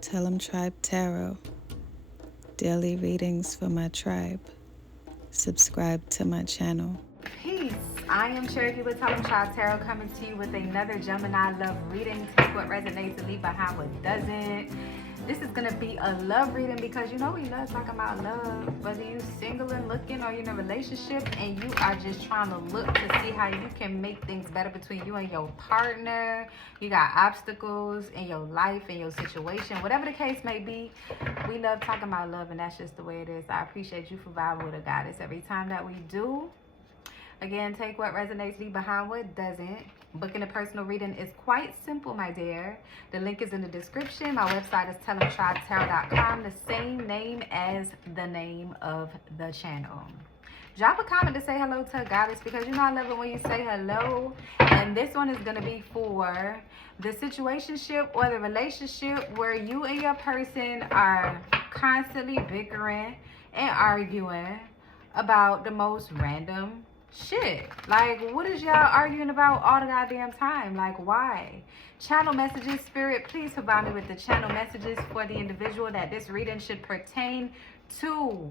Tellemtribe Tarot. Daily readings for my tribe. Subscribe to my channel. Peace. I am Cherokee with Tellemtribe Tarot, coming to you with another Gemini love reading. Take what resonates and leave behind what doesn't. This is going to be a love reading because you know we love talking about love. Whether you're single and looking or you're in a relationship and you are just trying to look to see how you can make things better between you and your partner. You got obstacles in your life, in your situation, whatever the case may be. We love talking about love, and that's just the way it is. I appreciate you for vibing with a goddess every time that we do. Again, take what resonates, leave behind what doesn't. Booking a personal reading is quite simple, my dear. The link is in the description. My website is tellemtribetarot.com, the same name as the name of the channel. Drop a comment to say hello to a goddess because you know I love it when you say hello. And this one is going to be for the situationship or the relationship where you and your person are constantly bickering and arguing about the most random shit. Like, what is y'all arguing about all the goddamn time? Like, why? Channel messages, spirit, please provide me with the channel messages for the individual that this reading should pertain to.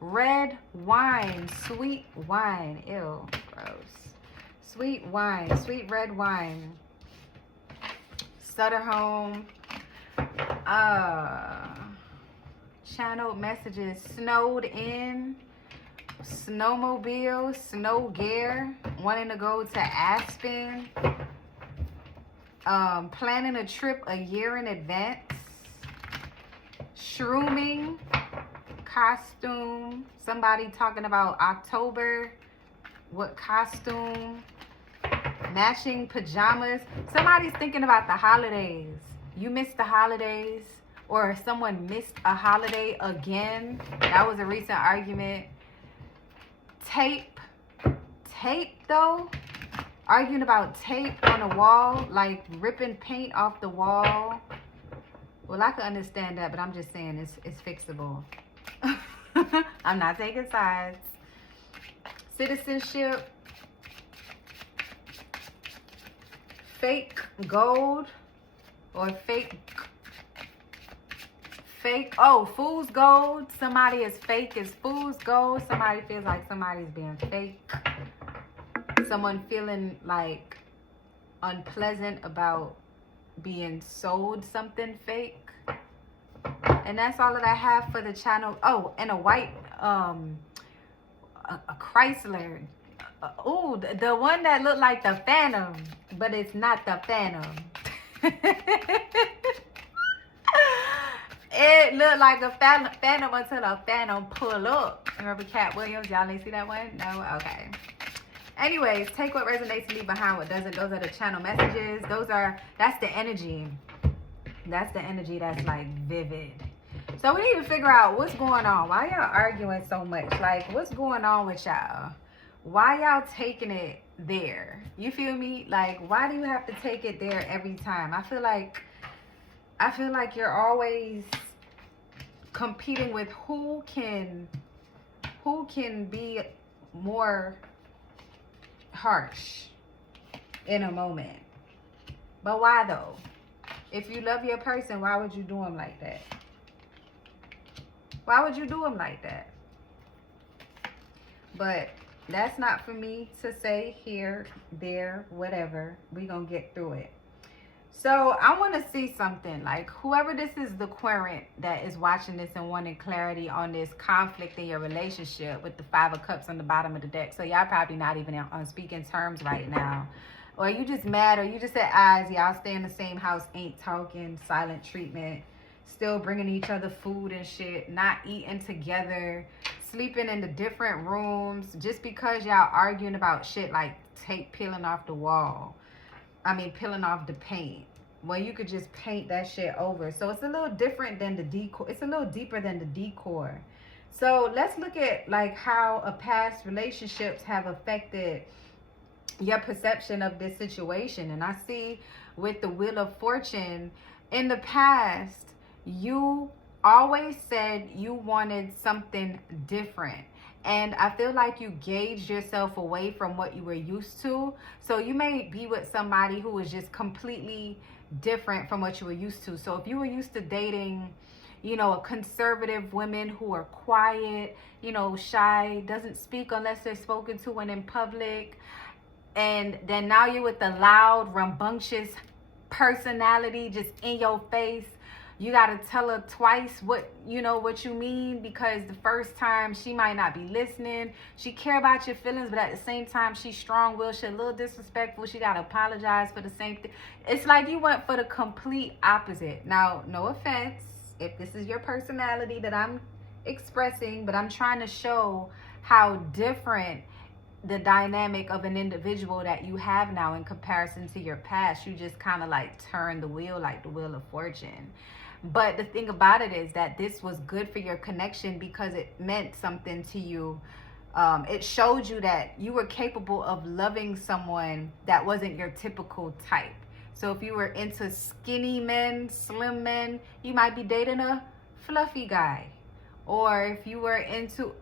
Red wine, sweet wine. Ew, gross. Sweet wine, sweet red wine. Sutter home. Channel messages, snowed in. Snowmobile, snow gear, wanting to go to Aspen, planning a trip a year in advance, shrooming, costume, somebody talking about October, what costume, matching pajamas, somebody's thinking about the holidays. You missed the holidays, or someone missed a holiday again. That was a recent argument. Tape though, arguing about tape on a wall, like ripping paint off the wall. Well, I can understand that, but I'm just saying it's fixable. I'm not taking sides. Citizenship, fake gold or fake, fool's gold. Somebody is fake is fool's gold. Somebody feels like somebody's being fake. Someone feeling like unpleasant about being sold something fake. And that's all that I have for the channel. Oh, and a white a Chrysler. Oh, the one that looked like the Phantom, but it's not the Phantom. It looked like a Phantom until a Phantom pull up. Remember Cat Williams? Y'all didn't see that one? No? Okay. Anyways, take what resonates and leave behind what doesn't. Those are the channel messages. That's the energy. That's the energy that's like vivid. So we need to figure out what's going on. Why y'all arguing so much? Like, what's going on with y'all? Why y'all taking it there? You feel me? Like, why do you have to take it there every time? I feel like you're always competing with who can be more harsh in a moment. But why though? If you love your person, why would you do them like that? Why would you do them like that? But that's not for me to say here, there, whatever. We gonna get through it. So I want to see something, like whoever this is, the querent that is watching this and wanting clarity on this conflict in your relationship with the 5 of Cups on the bottom of the deck. So y'all probably not even on speaking terms right now. Or you just mad, or you just at odds. Y'all stay in the same house, ain't talking, silent treatment, still bringing each other food and shit, not eating together, sleeping in the different rooms just because y'all arguing about shit like tape peeling off the wall. Peeling off the paint. Well, you could just paint that shit over. So it's a little different than the decor. It's a little deeper than the decor. So let's look at like how a past relationships have affected your perception of this situation. And I see with the Wheel of Fortune, in the past, you always said you wanted something different. And I feel like you gauged yourself away from what you were used to. So you may be with somebody who is just completely different from what you were used to. So if you were used to dating, you know, conservative women who are quiet, you know, shy, doesn't speak unless they're spoken to when in public, and then now you're with the loud, rambunctious personality just in your face. You got to tell her twice what you know what you mean, because the first time she might not be listening. She care about your feelings, but at the same time she's strong-willed, she's a little disrespectful, she got to apologize for the same thing. It's like you went for the complete opposite. Now, no offense if this is your personality that I'm expressing, but I'm trying to show how different the dynamic of an individual that you have now in comparison to your past. You just kind of like turn the wheel, like the wheel of fortune. But the thing about it is that this was good for your connection because it meant something to you. It showed you that you were capable of loving someone that wasn't your typical type. So if you were into skinny men, slim men, you might be dating a fluffy guy. Or if you were into,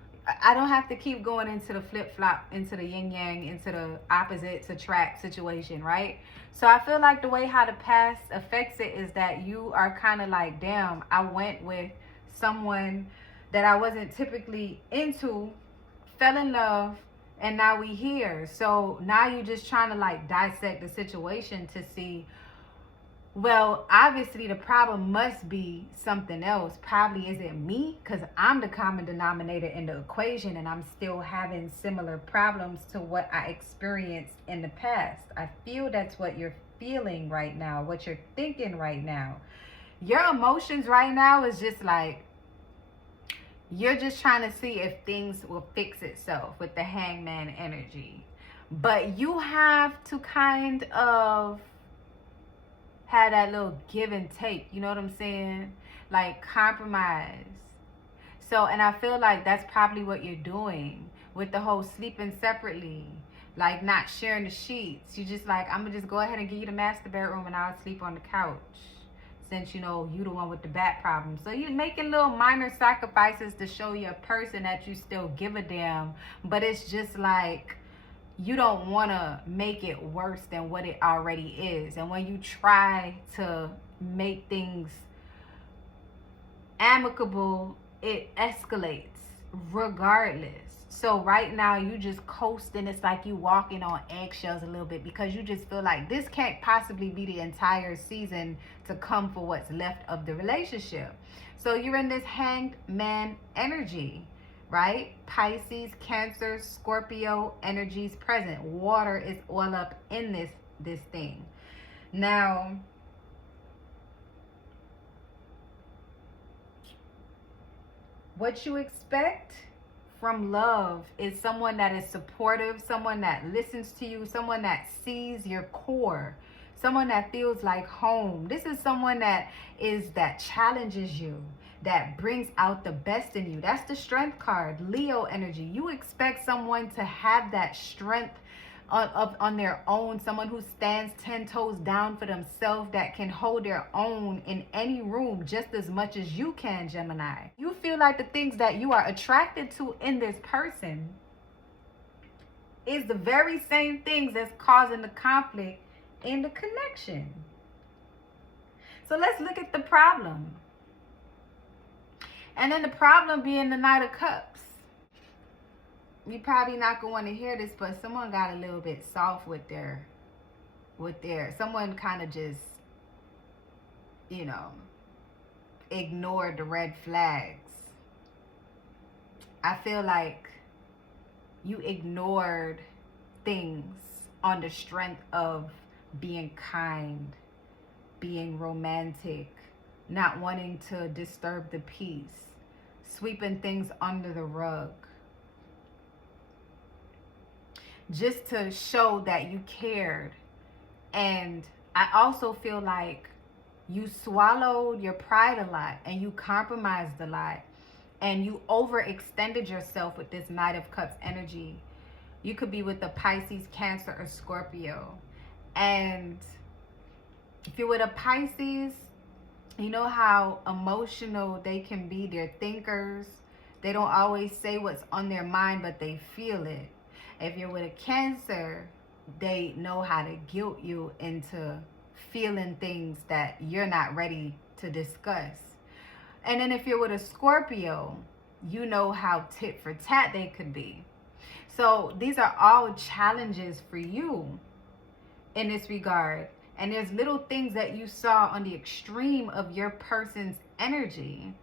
I don't have to keep going into the flip-flop, into the yin-yang, into the opposites attract situation, right? So I feel like the way how the past affects it is that you are kind of like, damn, I went with someone that I wasn't typically into, fell in love, and now we here. So now you're just trying to like dissect the situation to see, well, obviously the problem must be something else. Probably isn't me, because I'm the common denominator in the equation and I'm still having similar problems to what I experienced in the past. I feel that's what you're feeling right now, what you're thinking right now. Your emotions right now is just like, you're just trying to see if things will fix itself with the hangman energy. But you have to kind of have that little give and take, you know what I'm saying? Like compromise. So, and I feel like that's probably what you're doing with the whole sleeping separately, like not sharing the sheets. You just like, I'm gonna just go ahead and give you the master bedroom and I'll sleep on the couch, since you know you the one with the back problem. So you're making little minor sacrifices to show your person that you still give a damn, but it's just like, you don't want to make it worse than what it already is. And when you try to make things amicable, it escalates regardless. So right now you just coasting. It's like you walking on eggshells a little bit, because you just feel like this can't possibly be the entire season to come for what's left of the relationship. So you're in this hanged man energy, right? Pisces, Cancer, Scorpio energies present. Water is all up in this thing. Now, what you expect from love is someone that is supportive, someone that listens to you, someone that sees your core, someone that feels like home. This is someone that challenges you, that brings out the best in you. That's the strength card, Leo energy. You expect someone to have that strength on their own, someone who stands 10 toes down for themselves, that can hold their own in any room just as much as you can, Gemini. You feel like the things that you are attracted to in this person is the very same things that's causing the conflict in the connection. So let's look at the problem. And then the problem being the Knight of Cups. You probably not going to want to hear this, but someone got a little bit soft with their someone kind of just, you know, ignored the red flags. I feel like you ignored things on the strength of being kind, being romantic, not wanting to disturb the peace, sweeping things under the rug, just to show that you cared. And I also feel like you swallowed your pride a lot and you compromised a lot and you overextended yourself with this Knight of Cups energy. You could be with a Pisces, Cancer, or Scorpio. And if you're with a Pisces, you know how emotional they can be. They're thinkers. They don't always say what's on their mind, but they feel it. If you're with a Cancer, they know how to guilt you into feeling things that you're not ready to discuss. And then if you're with a Scorpio, you know how tit for tat they could be. So these are all challenges for you in this regard. And there's little things that you saw on the extreme of your person's energy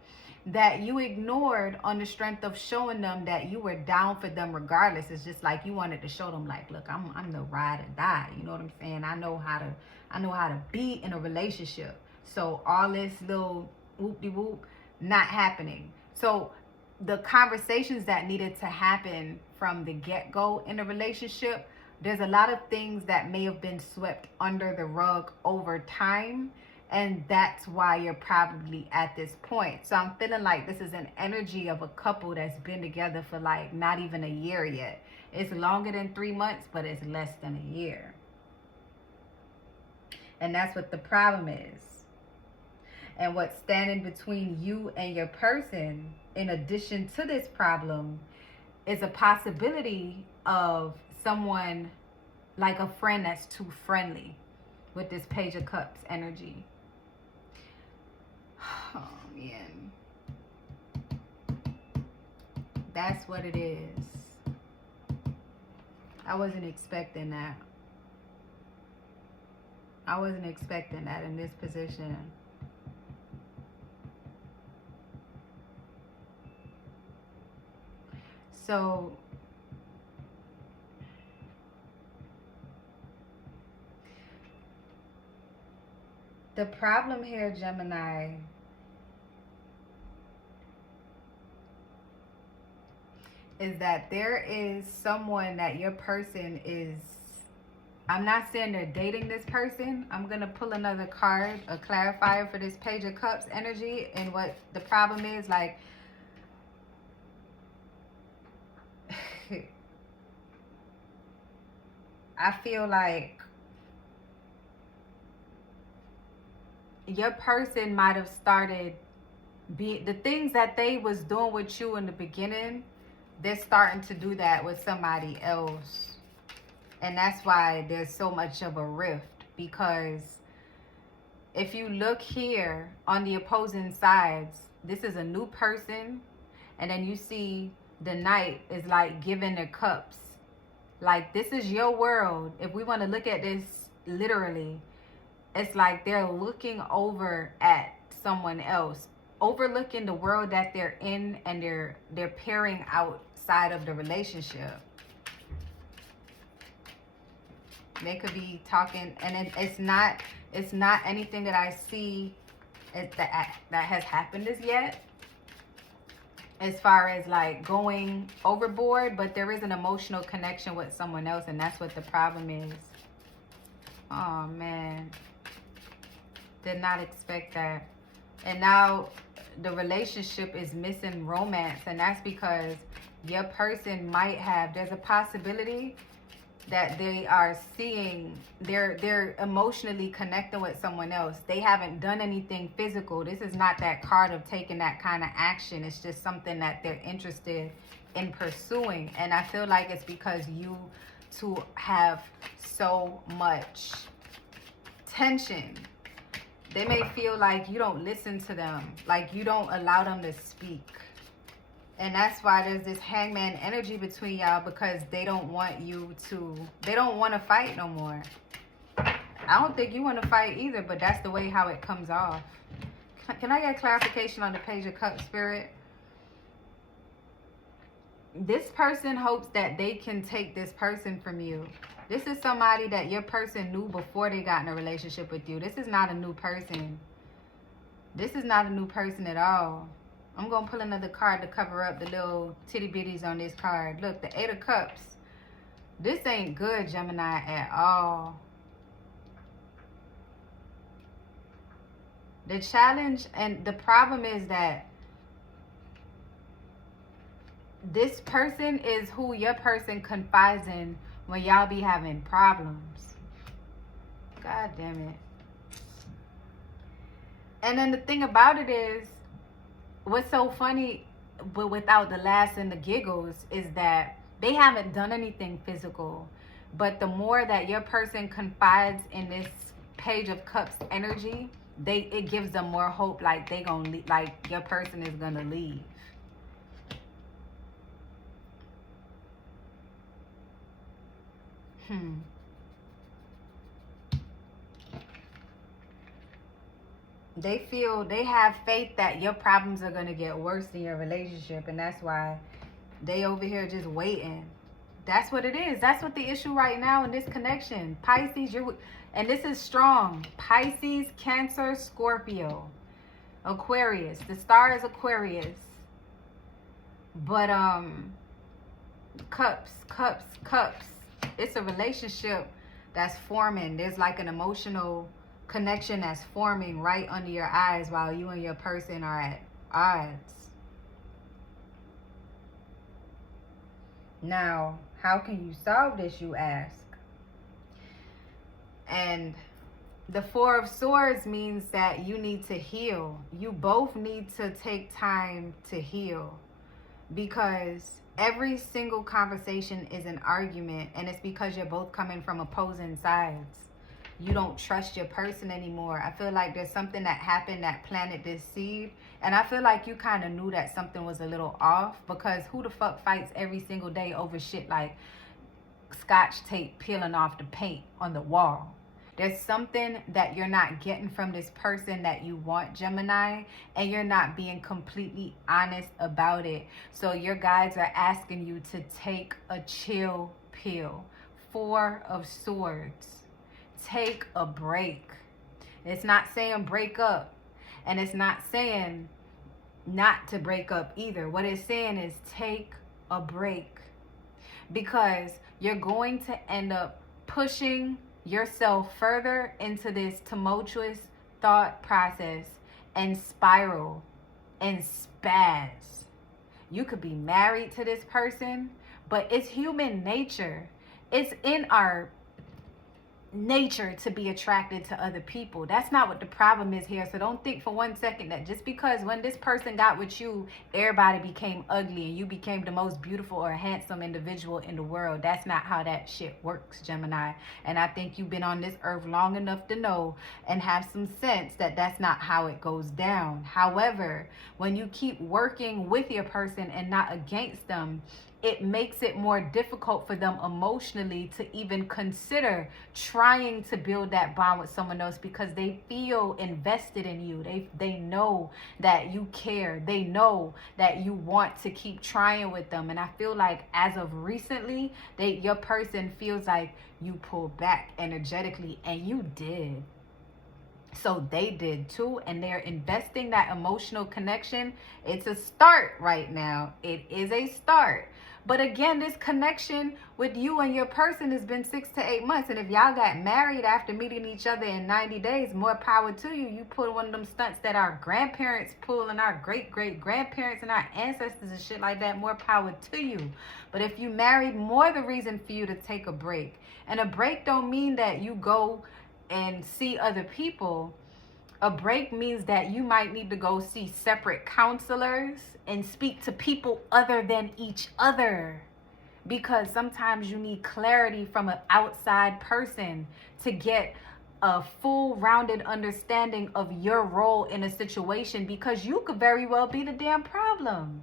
that you ignored on the strength of showing them that you were down for them regardless. It's just like you wanted to show them, like, look, I'm the ride or die. You know what I'm saying? I know how to be in a relationship. So all this little whoop-de-whoop not happening. So the conversations that needed to happen from the get-go in a relationship, there's a lot of things that may have been swept under the rug over time, and that's why you're probably at this point. So I'm feeling like this is an energy of a couple that's been together for like not even a year yet. It's longer than 3 months, but it's less than a year. And that's what the problem is. And what's standing between you and your person, in addition to this problem, is a possibility of someone like a friend that's too friendly with this Page of Cups energy. Oh, man. That's what it is. I wasn't expecting that. I wasn't expecting that in this position. So the problem here, Gemini, is that there is someone that your person is, I'm not saying they're dating this person. I'm going to pull another card, a clarifier for this Page of Cups energy, and what the problem is. Like, I feel like your person might have started the things that they was doing with you in the beginning, they're starting to do that with somebody else. And that's why there's so much of a rift, because if you look here on the opposing sides, this is a new person, and then you see the Knight is like giving their cups. Like, this is your world. If we want to look at this literally, it's like they're looking over at someone else, overlooking the world that they're in, and they're peering outside of the relationship. They could be talking, and it's not anything that I see that has happened as yet, as far as like going overboard, but there is an emotional connection with someone else, and that's what the problem is. Oh man, did not expect that. And now the relationship is missing romance, and that's because your person might have, there's a possibility that they are seeing, they're emotionally connecting with someone else. They haven't done anything physical. This is not that card of taking that kind of action. It's just something that they're interested in pursuing. And I feel like it's because you two have so much tension. They may feel like you don't listen to them, like you don't allow them to speak. And that's why there's this hangman energy between y'all, because they don't want you to, they don't want to fight no more. I don't think you want to fight either, but that's the way how it comes off. Can I get clarification on the Page of Cups, Spirit? This person hopes that they can take this person from you. This is somebody that your person knew before they got in a relationship with you. This is not a new person. This is not a new person at all. I'm going to pull another card to cover up the little titty bitties on this card. Look, the Eight of Cups. This ain't good, Gemini, at all. The challenge and the problem is that this person is who your person confides in when y'all be having problems. God damn it. And then the thing about it is, what's so funny, but without the laughs and the giggles, is that they haven't done anything physical. But the more that your person confides in this Page of Cups energy, it gives them more hope, like they gonna leave, like your person is gonna leave. They have faith that your problems are gonna get worse in your relationship, and that's why they over here just waiting. That's what it is. That's what the issue right now in this connection. Pisces, and this is strong. Pisces, Cancer, Scorpio, Aquarius. The star is Aquarius. But cups. It's a relationship that's forming. There's like an emotional connection that's forming right under your eyes while you and your person are at odds. Now, how can you solve this, you ask? And the Four of Swords means that you need to heal. You both need to take time to heal, because every single conversation is an argument, and it's because you're both coming from opposing sides. You don't trust your person anymore. I feel like there's something that happened that planted this seed, and I feel like you kind of knew that something was a little off, because who the fuck fights every single day over shit like scotch tape peeling off the paint on the wall? There's something that you're not getting from this person that you want, Gemini, and you're not being completely honest about it. So your guides are asking you to take a chill pill. Four of Swords. Take a break. It's not saying break up, and it's not saying not to break up either. What it's saying is take a break, because you're going to end up pushing yourself further into this tumultuous thought process and spiral and spaz. You could be married to this person, but it's human nature. It's in our nature to be attracted to other people. That's not what the problem is here. So don't think for one second that just because when this person got with you, everybody became ugly and you became the most beautiful or handsome individual in the world. That's not how that shit works, Gemini. And I think you've been on this earth long enough to know and have some sense that that's not how it goes down. However, when you keep working with your person and not against them, it makes it more difficult for them emotionally to even consider trying to build that bond with someone else, because they feel invested in you. They know that you care. They know that you want to keep trying with them. And I feel like as of recently, your person feels like you pulled back energetically, and you did. So they did too, and they're investing that emotional connection. It's a start right now. It is a start. But again, this connection with you and your person has been 6 to 8 months. And if y'all got married after meeting each other in 90 days, more power to you. You pull one of them stunts that our grandparents pull, and our great-great-grandparents and our ancestors and shit like that, more power to you. But if you married, more the reason for you to take a break. And a break don't mean that you go and see other people. A break means that you might need to go see separate counselors and speak to people other than each other, because sometimes you need clarity from an outside person to get a full rounded understanding of your role in a situation, because you could very well be the damn problem.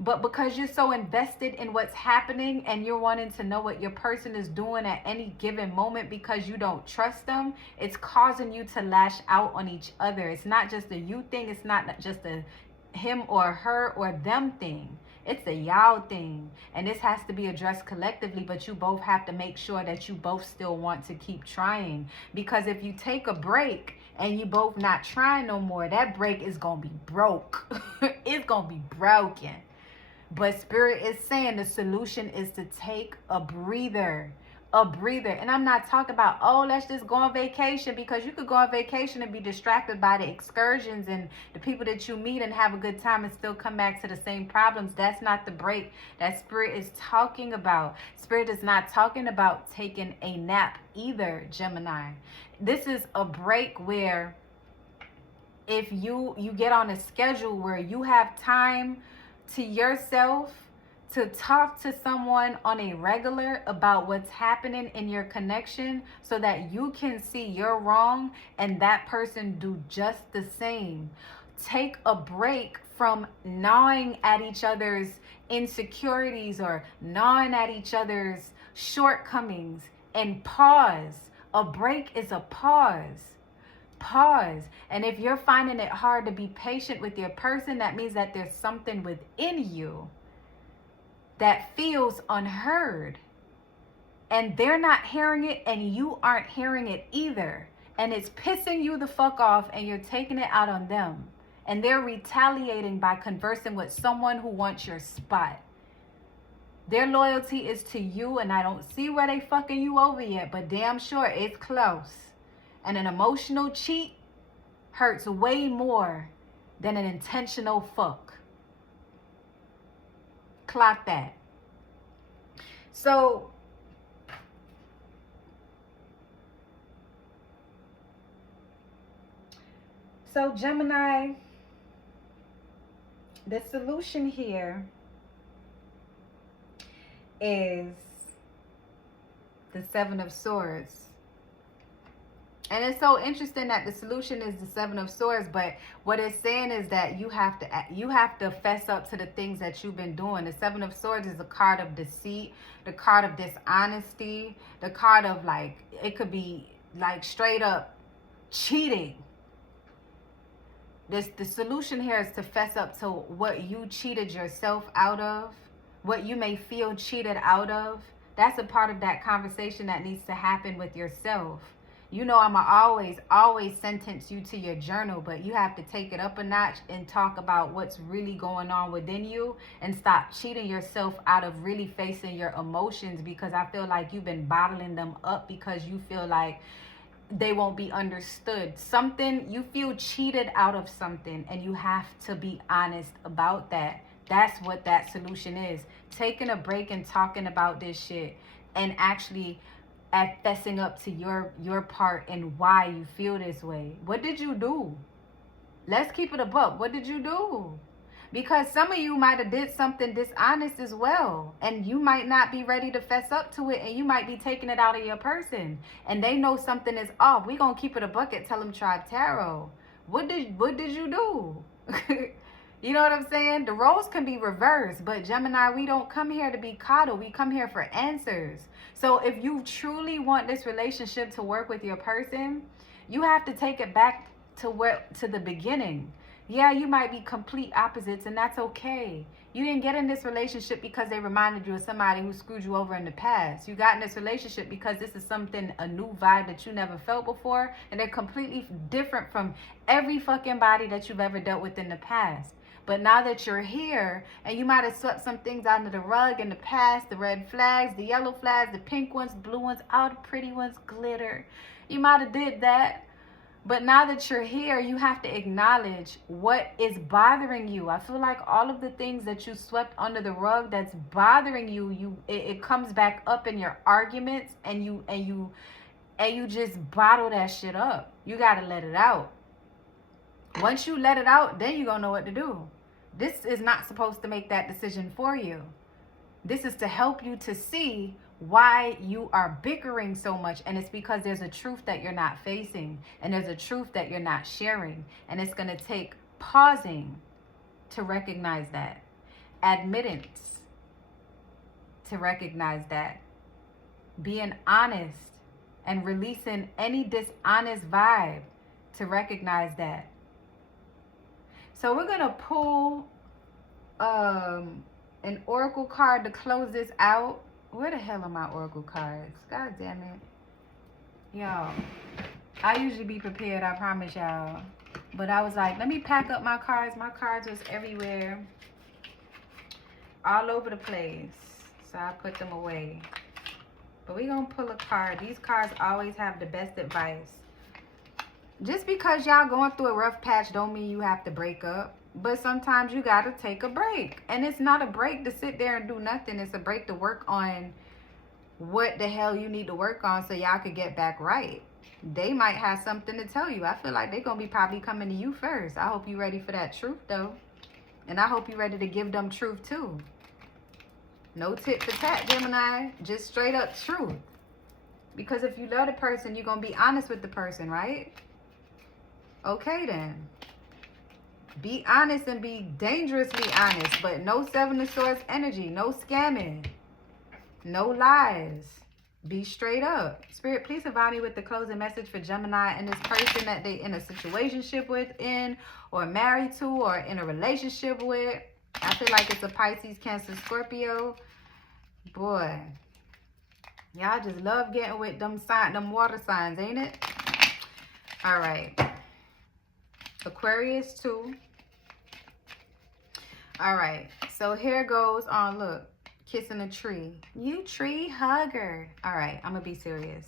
But because you're so invested in what's happening and you're wanting to know what your person is doing at any given moment because you don't trust them, it's causing you to lash out on each other. It's not just a you thing. It's not just a him or her or them thing. It's a y'all thing. And this has to be addressed collectively, but you both have to make sure that you both still want to keep trying. Because if you take a break and you both not trying no more, that break is going to be broke. It's going to be broken. But Spirit is saying the solution is to take a breather. And I'm not talking about, oh, let's just go on vacation, because you could go on vacation and be distracted by the excursions and the people that you meet and have a good time and still come back to the same problems. That's not the break that Spirit is talking about. Spirit is not talking about taking a nap either, Gemini. This is a break where if you get on a schedule where you have time to yourself, to talk to someone on a regular about what's happening in your connection so that you can see you're wrong and that person do just the same. Take a break from gnawing at each other's insecurities or gnawing at each other's shortcomings and pause. A break is a pause. Pause. And if you're finding it hard to be patient with your person, that means that there's something within you that feels unheard. And they're not hearing it, and you aren't hearing it either. And it's pissing you the fuck off, and you're taking it out on them. And they're retaliating by conversing with someone who wants your spot. Their loyalty is to you, and I don't see where they fucking you over yet, but damn sure it's close. And an emotional cheat hurts way more than an intentional fuck. Clock that. So Gemini, the solution here is the Seven of Swords. And it's so interesting that the solution is the Seven of Swords, but what it's saying is that you have to fess up to the things that you've been doing. The Seven of Swords is a card of deceit, the card of dishonesty, the card of, like, it could be like straight up cheating. The solution here is to fess up to what you cheated yourself out of, what you may feel cheated out of. That's a part of that conversation that needs to happen with yourself. You know, I'm always sentence you to your journal, but you have to take it up a notch and talk about what's really going on within you and stop cheating yourself out of really facing your emotions, because I feel like you've been bottling them up because you feel like they won't be understood. You feel cheated out of something, and you have to be honest about that. That's what that solution is. Taking a break and talking about this shit and actually fessing up to your part and why you feel this way. What did you do? Let's keep it a buck. What did you do? Because some of you might have did something dishonest as well, and you might not be ready to fess up to it, and you might be taking it out of your person, and they know something is off. We gonna keep it a buck at Tellemtribe Tarot. What did you do? You know what I'm saying? The roles can be reversed, but Gemini, we don't come here to be coddled. We come here for answers. So if you truly want this relationship to work with your person, you have to take it back to the beginning. Yeah, you might be complete opposites, and that's okay. You didn't get in this relationship because they reminded you of somebody who screwed you over in the past. You got in this relationship because this is something, a new vibe that you never felt before, and they're completely different from every fucking body that you've ever dealt with in the past. But now that you're here, and you might have swept some things under the rug in the past, the red flags, the yellow flags, the pink ones, the blue ones, all the pretty ones, glitter. You might have did that. But now that you're here, you have to acknowledge what is bothering you. I feel like all of the things that you swept under the rug that's bothering you, it comes back up in your arguments, and you just bottle that shit up. You got to let it out. Once you let it out, then you're going to know what to do. This is not supposed to make that decision for you. This is to help you to see why you are bickering so much, and it's because there's a truth that you're not facing, and there's a truth that you're not sharing, and it's going to take pausing to recognize that, admittance to recognize that, being honest and releasing any dishonest vibe to recognize that. So we're going to pull an oracle card to close this out. Where the hell are my oracle cards? God damn it. Y'all, I usually be prepared, I promise y'all. But I was like, let me pack up my cards. My cards was everywhere. All over the place. So I put them away. But we're going to pull a card. These cards always have the best advice. Just because y'all going through a rough patch don't mean you have to break up. But sometimes you got to take a break. And it's not a break to sit there and do nothing. It's a break to work on what the hell you need to work on so y'all could get back right. They might have something to tell you. I feel like they're going to be probably coming to you first. I hope you're ready for that truth, though. And I hope you're ready to give them truth, too. No tit for tat, Gemini. Just straight up truth. Because if you love the person, you're going to be honest with the person, right? Okay, then. Be honest and be dangerously honest. But no Seven of Swords energy. No scamming. No lies. Be straight up. Spirit, please provide me with the closing message for Gemini and this person that they in a situationship with, or married to, or in a relationship with. I feel like it's a Pisces, Cancer, Scorpio. Boy, y'all just love getting with them water signs, ain't it? All right. Aquarius 2. All right. So here goes on, look. Kissing a tree. You tree hugger. All right, I'm gonna be serious.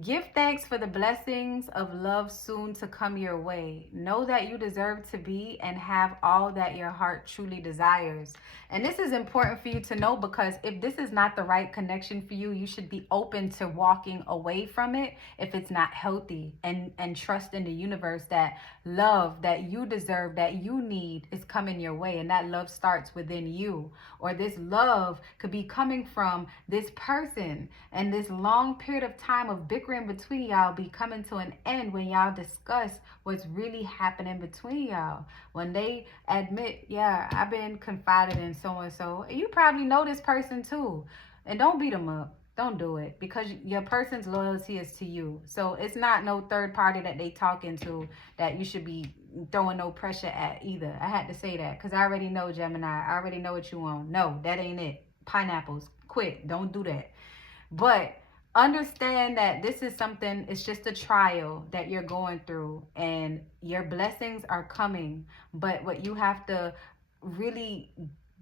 Give thanks for the blessings of love soon to come your way. Know that you deserve to be and have all that your heart truly desires. And this is important for you to know, because if this is not the right connection for you, you should be open to walking away from it if it's not healthy, and trust in the universe that love that you deserve, that you need, is coming your way. And that love starts within you. Or this love could be coming from this person, and this long period of time of bickering between y'all be coming to an end when y'all discuss what's really happening between y'all. When they admit, yeah, I've been confided in so-and-so. And you probably know this person too. And don't beat them up. Don't do it, because your person's loyalty is to you. So it's not no third party that they talking to that you should be throwing no pressure at either. I had to say that because I already know, Gemini. I already know what you want. No, that ain't it. Pineapples. Quit. Don't do that. But understand that this is something, it's just a trial that you're going through, and your blessings are coming. But what you have to really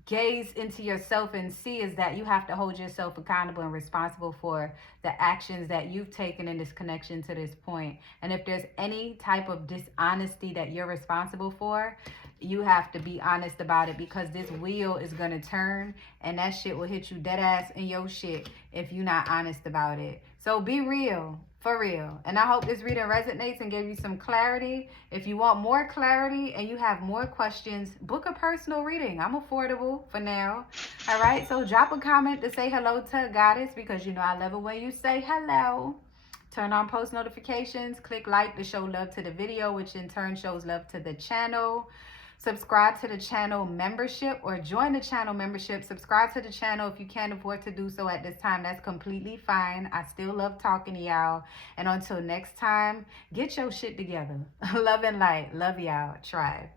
gaze into yourself and see is that you have to hold yourself accountable and responsible for the actions that you've taken in this connection to this point. And if there's any type of dishonesty that you're responsible for, you have to be honest about it, because this wheel is going to turn, and that shit will hit you dead ass in your shit if you're not honest about it. So be real, for real. And I hope this reading resonates and gave you some clarity. If you want more clarity and you have more questions, book a personal reading. I'm affordable for now. All right, so drop a comment to say hello to a goddess, because you know I love it when you say hello. Turn on post notifications. Click like to show love to the video, which in turn shows love to the channel. Subscribe to the channel membership, or join the channel membership. Subscribe to the channel if you can't afford to do so at this time. That's completely fine. I still love talking to y'all. And until next time, get your shit together. Love and light. Love y'all. Tribe.